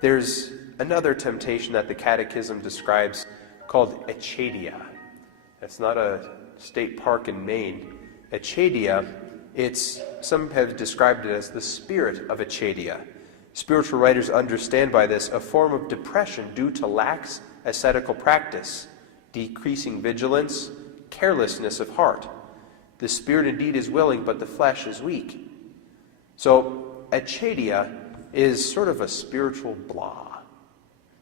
There's another temptation that the Catechism describes called achadia. It's not a state park in Maine. Achadia, some have described it as the spirit of achadia. Spiritual writers understand by this a form of depression due to lax ascetical practice, decreasing vigilance, carelessness of heart. The spirit indeed is willing, but the flesh is weak. So achadia is sort of a spiritual blah.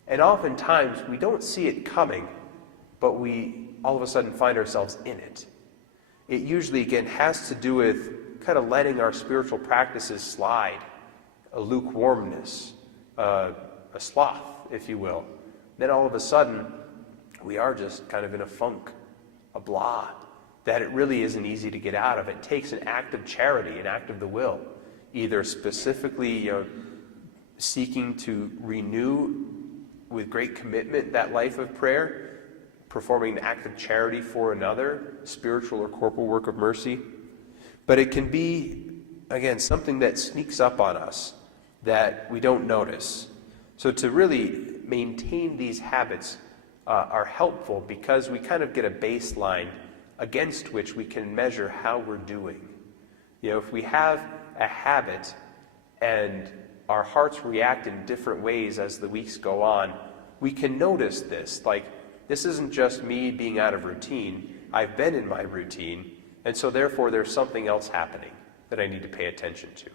And oftentimes we don't see it coming, but we all of a sudden find ourselves in it. It usually, again, has to do with kind of letting our spiritual practices slide, a lukewarmness, a sloth, if you will. Then all of a sudden, we are just kind of in a funk, a blah, that it really isn't easy to get out of. It takes an act of charity, an act of the will, either specifically seeking to renew with great commitment that life of prayer, performing an act of charity for another, spiritual or corporal work of mercy. But it can be, again, something that sneaks up on us that we don't notice. So to really maintain these habits are helpful because we kind of get a baseline against which we can measure how we're doing. If we have a habit and our hearts react in different ways as the weeks go on, we can notice this. Like, this isn't just me being out of routine. I've been in my routine, and so therefore there's something else happening that I need to pay attention to.